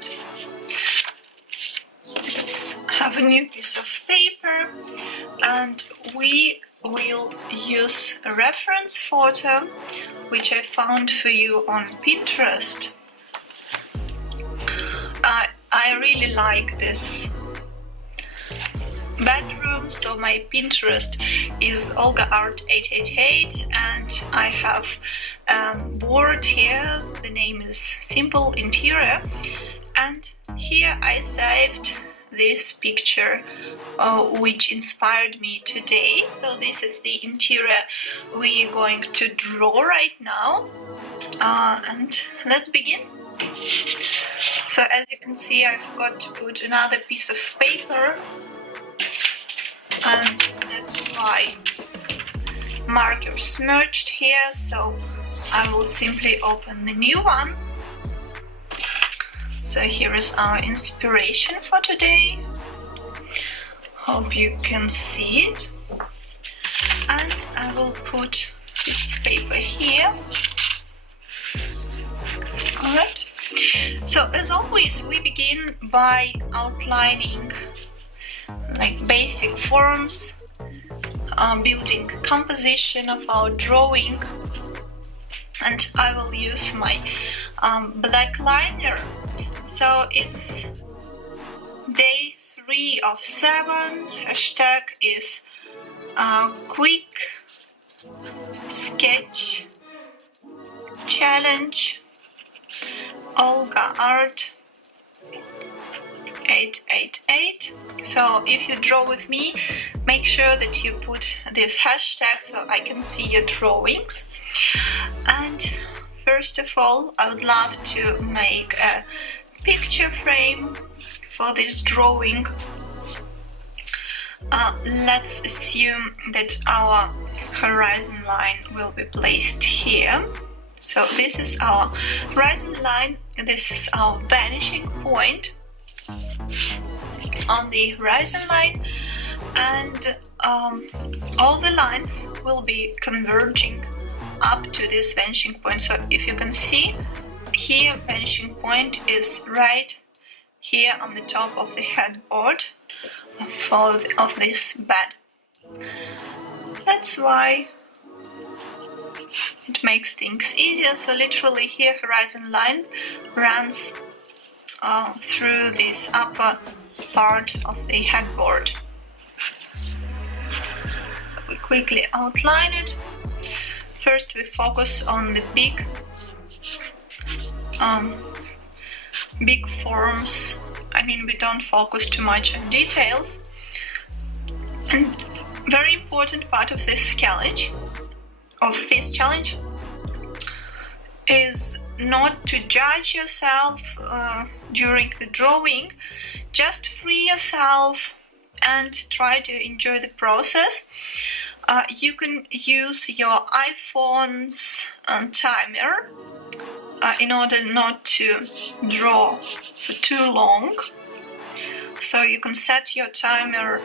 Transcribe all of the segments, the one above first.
that. Let's have a new piece of paper, and we will use a reference photo which I found for you on Pinterest. I really like this bedroom, so my Pinterest is Olga Art 888, and I have board here. The name is Simple Interior, and here I saved this picture which inspired me today. So this is the interior we're going to draw right now, and let's begin. So as you can see, I forgot to put another piece of paper, and that's why marker smudged here, so I will simply open the new one. So here is our inspiration for today. Hope you can see it. And I will put this paper here. Alright. So as always, we begin by outlining like basic forms, building composition of our drawing, and I will use my black liner. So it's day 3 of 7. Hashtag is quick sketch challenge Olga Art 888. So if you draw with me, make sure that you put this hashtag so I can see your drawings. And first of all, I would love to make a picture frame for this drawing. Let's assume that our horizon line will be placed here. So this is our horizon line, this is our vanishing point on the horizon line, and all the lines will be converging up to this vanishing point. So if you can see here, vanishing point is right here on the top of the headboard of this bed. That's why it makes things easier. So literally here horizon line runs through this upper part of the headboard. So we quickly outline it. First we focus on the big forms. I mean, we don't focus too much on details. And very important part of this challenge is not to judge yourself during the drawing. Just free yourself and try to enjoy the process. You can use your iPhone's timer in order not to draw for too long. So you can set your timer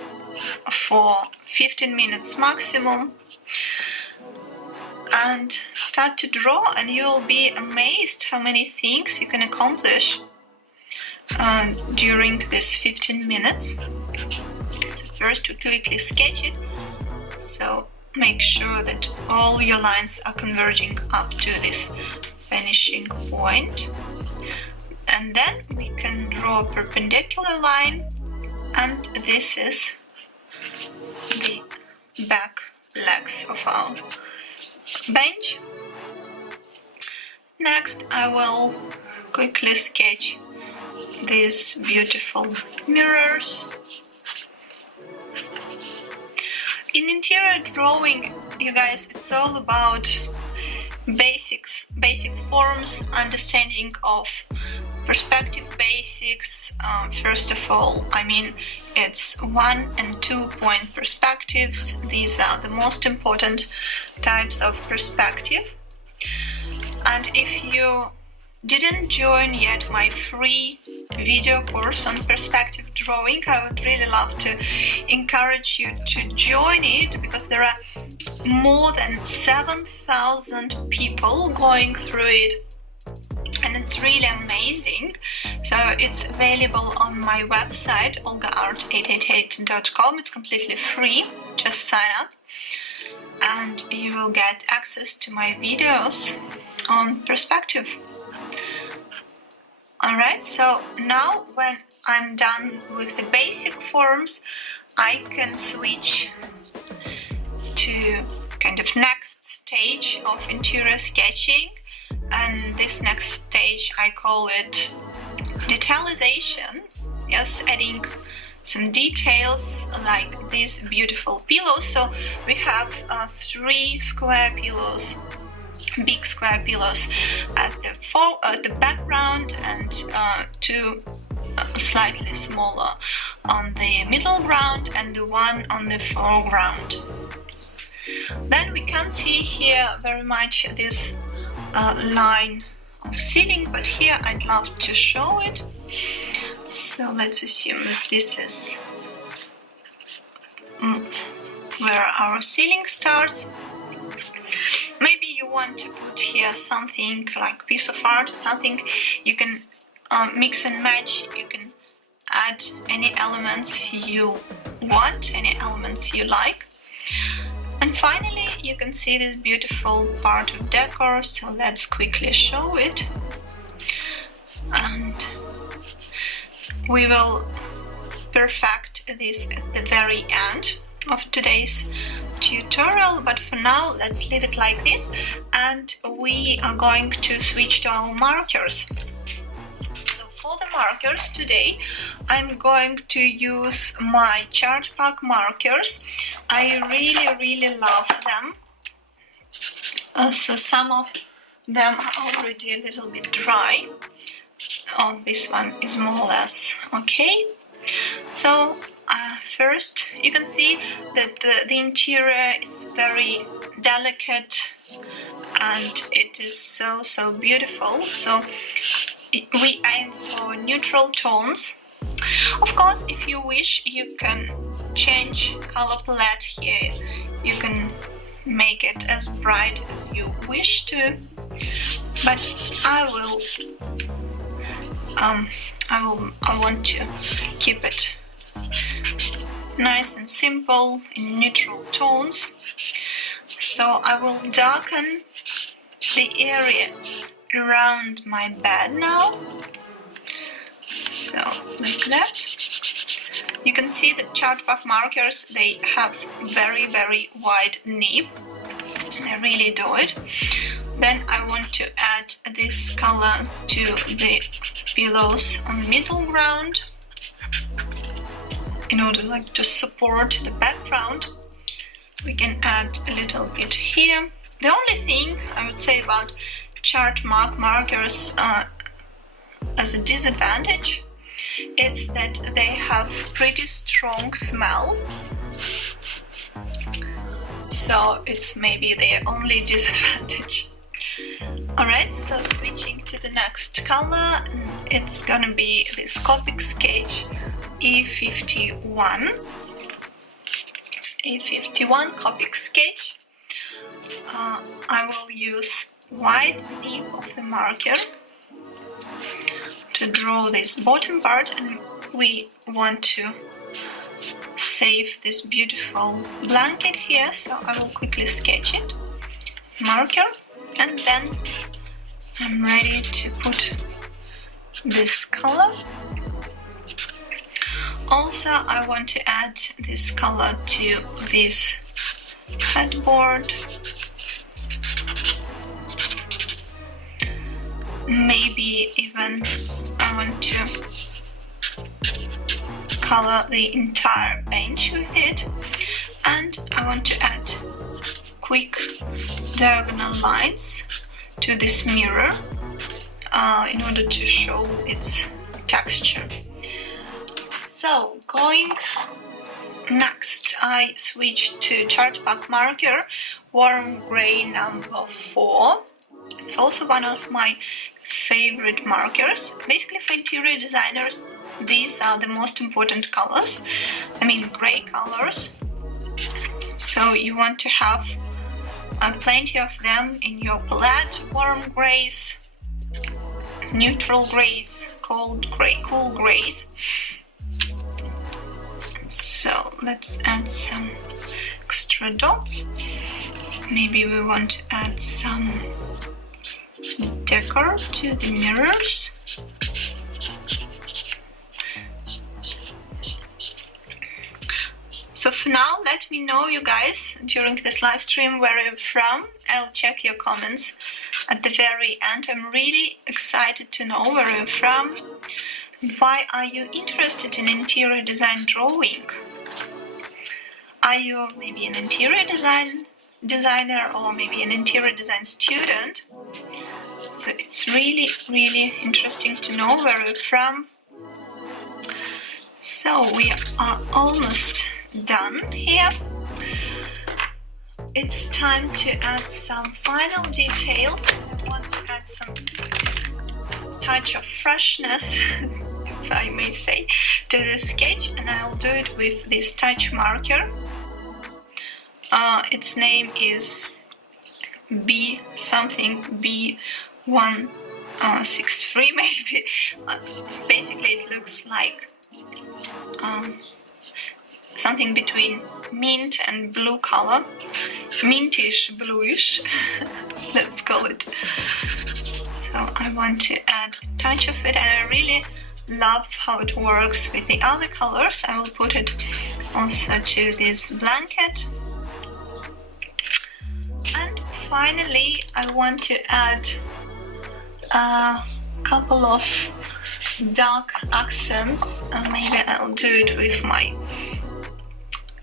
for 15 minutes maximum and start to draw, and you will be amazed how many things you can accomplish during this 15 minutes. So first we quickly sketch it. So make sure that all your lines are converging up to this vanishing point, and then we can draw a perpendicular line, and this is the back legs of our bench. Next I will quickly sketch these beautiful mirrors. In interior drawing, you guys, it's all about basic forms, understanding of perspective basics. First of all, I mean, it's 1 and 2 point perspectives. These are the most important types of perspective. And if you didn't join yet my free video course on perspective drawing, I would really love to encourage you to join it, because there are more than 7,000 people going through it, and it's really amazing. So it's available on my website olgaart888.com. It's completely free, just sign up and you will get access to my videos on perspective. Alright, so now when I'm done with the basic forms, I can switch to kind of next stage of interior sketching, and this next stage I call it detailization. Yes, adding some details like these beautiful pillows. So we have 3 square pillows, big square pillows at the background, and 2 slightly smaller on the middle ground and the one on the foreground. Then we can see here very much this line of ceiling, but here I'd love to show it. So let's assume that this is where our ceiling starts. Maybe you want to put here something like piece of art or something. You can mix and match. You can add any elements you want, any elements you like. And finally, you can see this beautiful part of decor, so let's quickly show it. And we will perfect this at the very end of today's tutorial, but for now let's leave it like this, and we are going to switch to our markers. For the markers today, I'm going to use my Chartpak markers. I really love them. So some of them are already a little bit dry. Oh, this one is more or less okay. So first you can see that the interior is very delicate and it is so beautiful. So we aim for neutral tones. Of course, if you wish, you can change color palette here. You can make it as bright as you wish to, but I want to keep it nice and simple in neutral tones. So I will darken the area around my bed now, so like that. You can see that Chartpak markers, they have very wide nib. They really do it. Then I want to add this color to the pillows on the middle ground in order to support the background. We can add a little bit here. The only thing I would say about Chartpak markers as a disadvantage, it's that they have pretty strong smell. So it's maybe their only disadvantage. Alright, so switching to the next color, it's gonna be this Copic Sketch E51. E51 Copic Sketch. I will use wide nib of the marker to draw this bottom part, and we want to save this beautiful blanket here, so I will quickly sketch it. Marker, and then I'm ready to put this color. Also, I want to add this color to this headboard. Maybe even I want to color the entire bench with it, and I want to add quick diagonal lines to this mirror in order to show its texture. So going next, I switched to Chartpak marker Warm Gray number 4. It's also one of my favorite markers. Basically, for interior designers, these are the most important colors. I mean, gray colors. So you want to have plenty of them in your palette. Warm grays, neutral grays, cold gray, cool grays. So let's add some extra dots. Maybe we want to add some decor to the mirrors. So for now, let me know, you guys, during this live stream where you're from. I'll check your comments at the very end. I'm really excited to know where you're from and why are you interested in interior design drawing. Are you maybe an interior designer or maybe an interior design student? So it's really, really interesting to know where you're from. So we are almost done here. It's time to add some final details. I want to add some touch of freshness, if I may say, to the sketch, and I'll do it with this touch marker. Its name is B something, B163 maybe. Basically it looks like something between mint and blue color, mintish, bluish, let's call it. So I want to add a touch of it, and I really love how it works with the other colors. I will put it also to this blanket. And finally, I want to add a couple of dark accents. Maybe I'll do it with my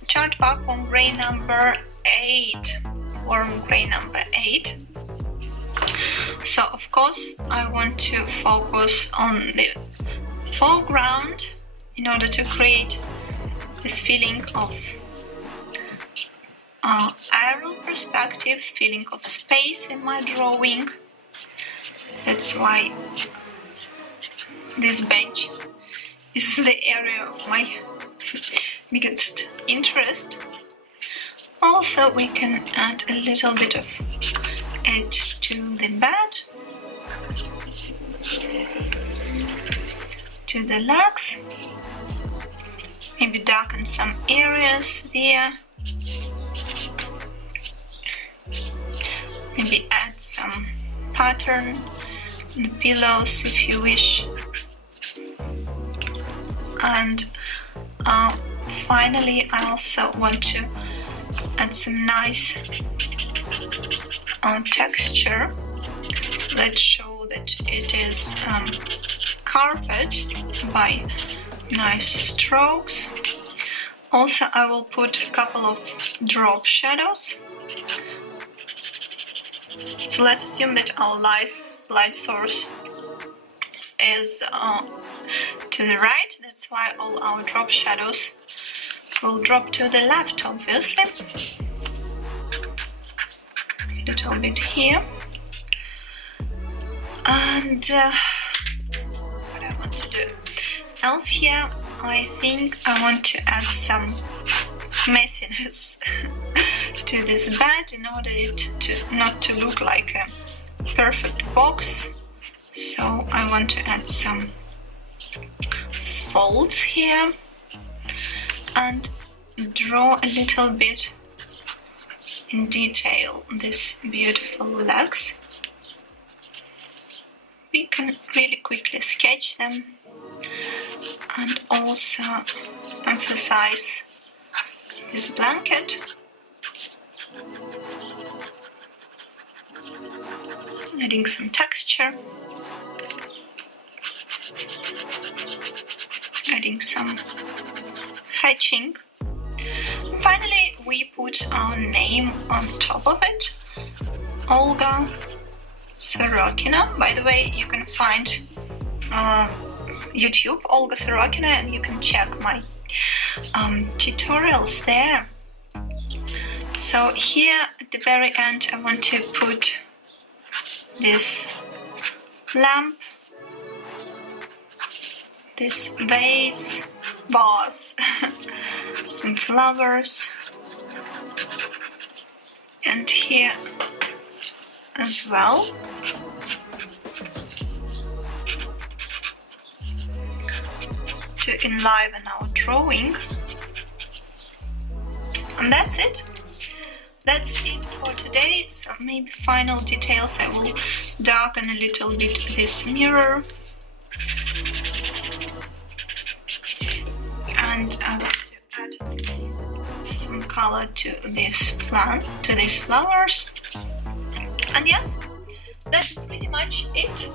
chart backbone gray number 8, warm gray number 8. So of course I want to focus on the foreground in order to create this feeling of aerial perspective, feeling of space in my drawing. That's why this bench is the area of my biggest interest. Also, we can add a little bit of edge to the bed, to the legs, maybe darken some areas there, maybe add some pattern in the pillows if you wish. And finally, I also want to add some nice texture. Let's show that it is carpet by nice strokes. Also, I will put a couple of drop shadows. So let's assume that our light source is to the right. That's why all our drop shadows will drop to the left, obviously. A little bit here. And what I want to do else here, I think I want to add some messiness to this bed in order not to look like a perfect box. So I want to add some folds here and draw a little bit in detail these beautiful legs. We can really quickly sketch them and also emphasize this blanket. Adding some texture, adding some hatching. Finally, we put our name on top of it, Olga Sorokina. By the way, you can find YouTube Olga Sorokina, and you can check my tutorials there. So here at the very end, I want to put this lamp, this vase, some flowers, and here as well. to enliven our drawing. And that's it. That's it for today. So maybe final details, I will darken a little bit this mirror. And I want to add some color to this plant, to these flowers. And yes, that's pretty much it.